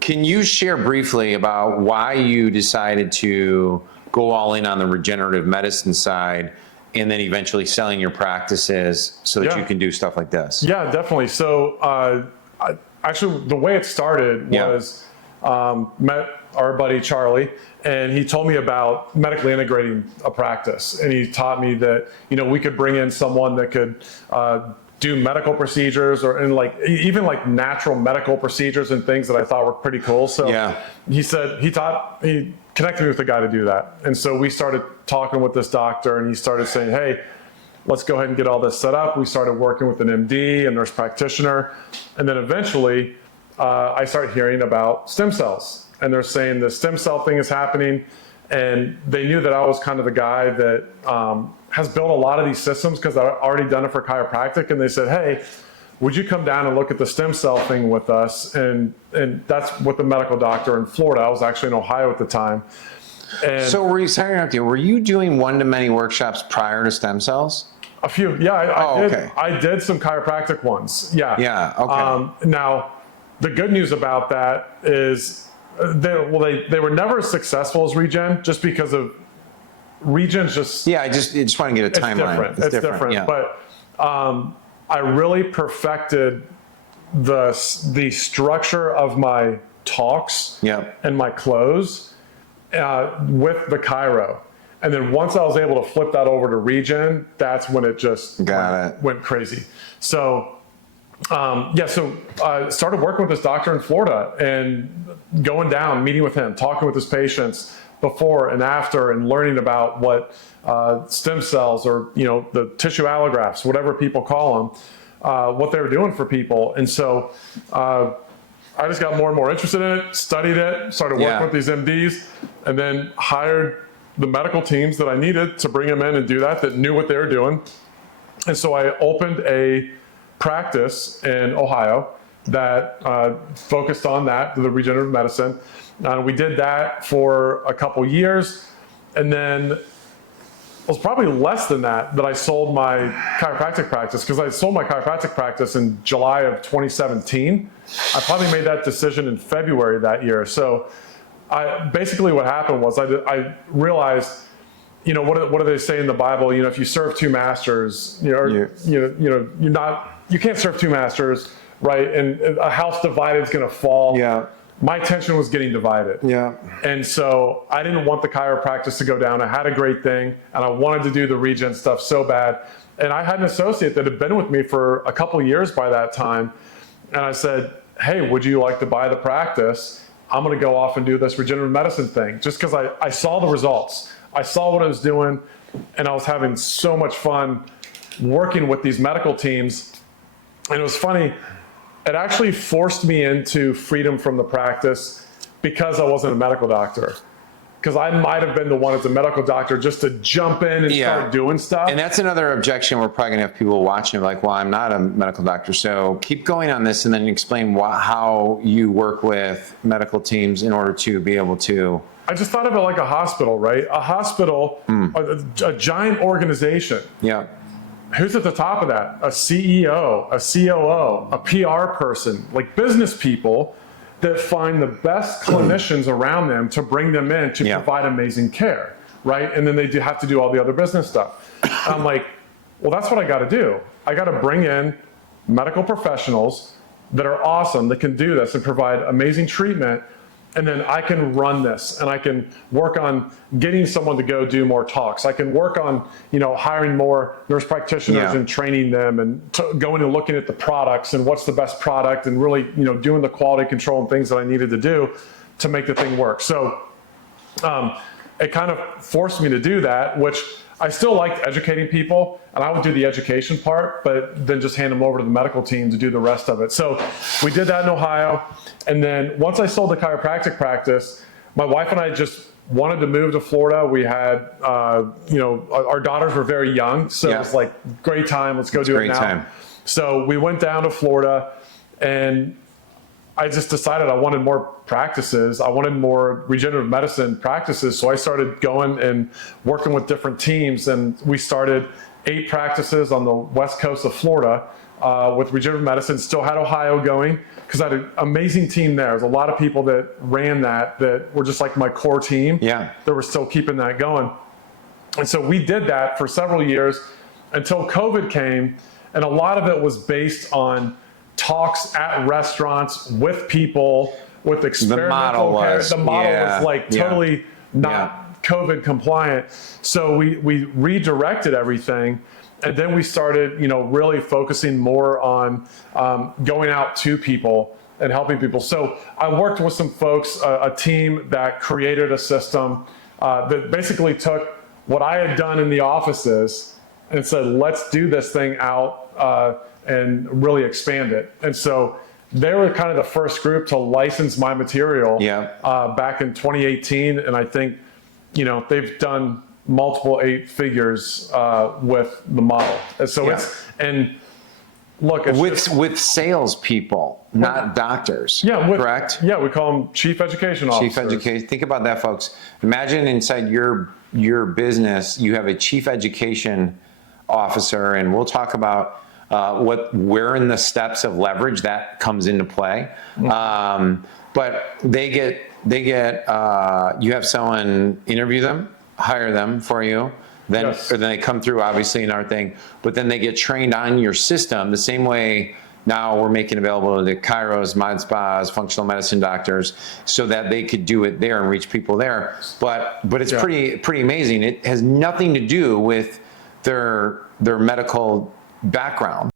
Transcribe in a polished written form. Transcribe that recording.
Can you share briefly about why you decided to go all in on the regenerative medicine side and then eventually selling your practices so that you can do stuff like this? Yeah, definitely. So actually, the way it started was met our buddy Charlie, and he told me about medically integrating a practice. And he taught me that, we could bring in someone that could do medical procedures and even natural medical procedures and things that I thought were pretty cool. So he said, he connected me with a guy to do that. And so we started talking with this doctor, and he started saying, hey, let's go ahead and get all this set up. We started working with an MD, a nurse practitioner. And then eventually I started hearing about stem cells, and they're saying the stem cell thing is happening. And they knew that I was kind of the guy that has built a lot of these systems because I'd already done it for chiropractic. And they said, hey, would you come down and look at the stem cell thing with us? And that's with the medical doctor in Florida. I was actually in Ohio at the time. And so were you doing one-to-many workshops prior to stem cells? A few, yeah. I did some chiropractic ones, yeah. Yeah, okay. Now, the good news about that is they were never as successful as Regen, just because of Regen's just... Yeah, I just want to get a timeline. It's different. Yeah. But I really perfected the structure of my talks and my close with the chiro. And then once I was able to flip that over to Regen, that's when it just went crazy. So so I started working with this doctor in Florida and going down, meeting with him, talking with his patients before and after, and learning about what stem cells or the tissue allografts, whatever people call them, what they were doing for people. And so I just got more and more interested in it, studied it, started working with these MDs, and then hired the medical teams that I needed to bring them in and do that knew what they were doing. And so I opened a practice in Ohio that focused on that, the regenerative medicine. We did that for a couple years, and then it was probably less than that I sold my chiropractic practice, because I sold my chiropractic practice in July of 2017. I probably made that decision in February that year. So basically what happened was I realized, what do they say in the Bible? If you serve two masters, you can't serve two masters, right? And a house divided is going to fall. Yeah. My attention was getting divided. Yeah. And so I didn't want the chiropractic to go down. I had a great thing, and I wanted to do the Regen stuff so bad. And I had an associate that had been with me for a couple of years by that time. And I said, hey, would you like to buy the practice? I'm going to go off and do this regenerative medicine thing, just because I saw the results. I saw what I was doing, and I was having so much fun working with these medical teams. And it was funny, it actually forced me into freedom from the practice because I wasn't a medical doctor. Because I might have been the one as a medical doctor just to jump in and start doing stuff. And that's another objection. We're probably gonna have people watching like, well, I'm not a medical doctor. So keep going on this and then explain how you work with medical teams in order to be able to. I just thought of it like a hospital, right? A hospital, a giant organization. Yeah. Who's at the top of that? A CEO, a COO, a PR person, like business people that find the best clinicians around them to bring them in to provide amazing care, right? And then they have to do all the other business stuff. I'm like, well, that's what I got to do. I got to bring in medical professionals that are awesome, that can do this and provide amazing treatment. And then I can run this, and I can work on getting someone to go do more talks. I can work on, hiring more nurse practitioners and training them, and going and looking at the products and what's the best product, and really, doing the quality control and things that I needed to do to make the thing work. So it kind of forced me to do that, which I still liked educating people, and I would do the education part, but then just hand them over to the medical team to do the rest of it. So we did that in Ohio. And then once I sold the chiropractic practice, my wife and I just wanted to move to Florida. We had, our daughters were very young. So it was like, great time, let's go do it now. So we went down to Florida, and I just decided I wanted more practices. I wanted more regenerative medicine practices. So I started going and working with different teams, and we started 8 practices on the west coast of Florida, with regenerative medicine. Still had Ohio going because I had an amazing team there. There's a lot of people that ran that were just like my core team. Yeah. That were still keeping that going. And so we did that for several years until COVID came, and a lot of it was based on talks at restaurants with people with experimental care. The model was like totally not COVID compliant. So we redirected everything. And then we started, really focusing more on going out to people and helping people. So I worked with some folks, a team that created a system that basically took what I had done in the offices and said, let's do this thing out and really expand it. And so they were kind of the first group to license my material back in 2018. And I think, they've done multiple 8 figures with the model. And so it's with salespeople, not doctors. Correct. Yeah, we call them chief education officers. Chief education. Think about that, folks. Imagine inside your business, you have a chief education officer, and we'll talk about where in the steps of leverage that comes into play. But they get you have someone interview them, hire them for you. Then they come through, obviously, in our thing, but then they get trained on your system the same way now we're making available to chiros, mod spas, functional medicine doctors, so that they could do it there and reach people there. But it's pretty amazing. It has nothing to do with their medical background.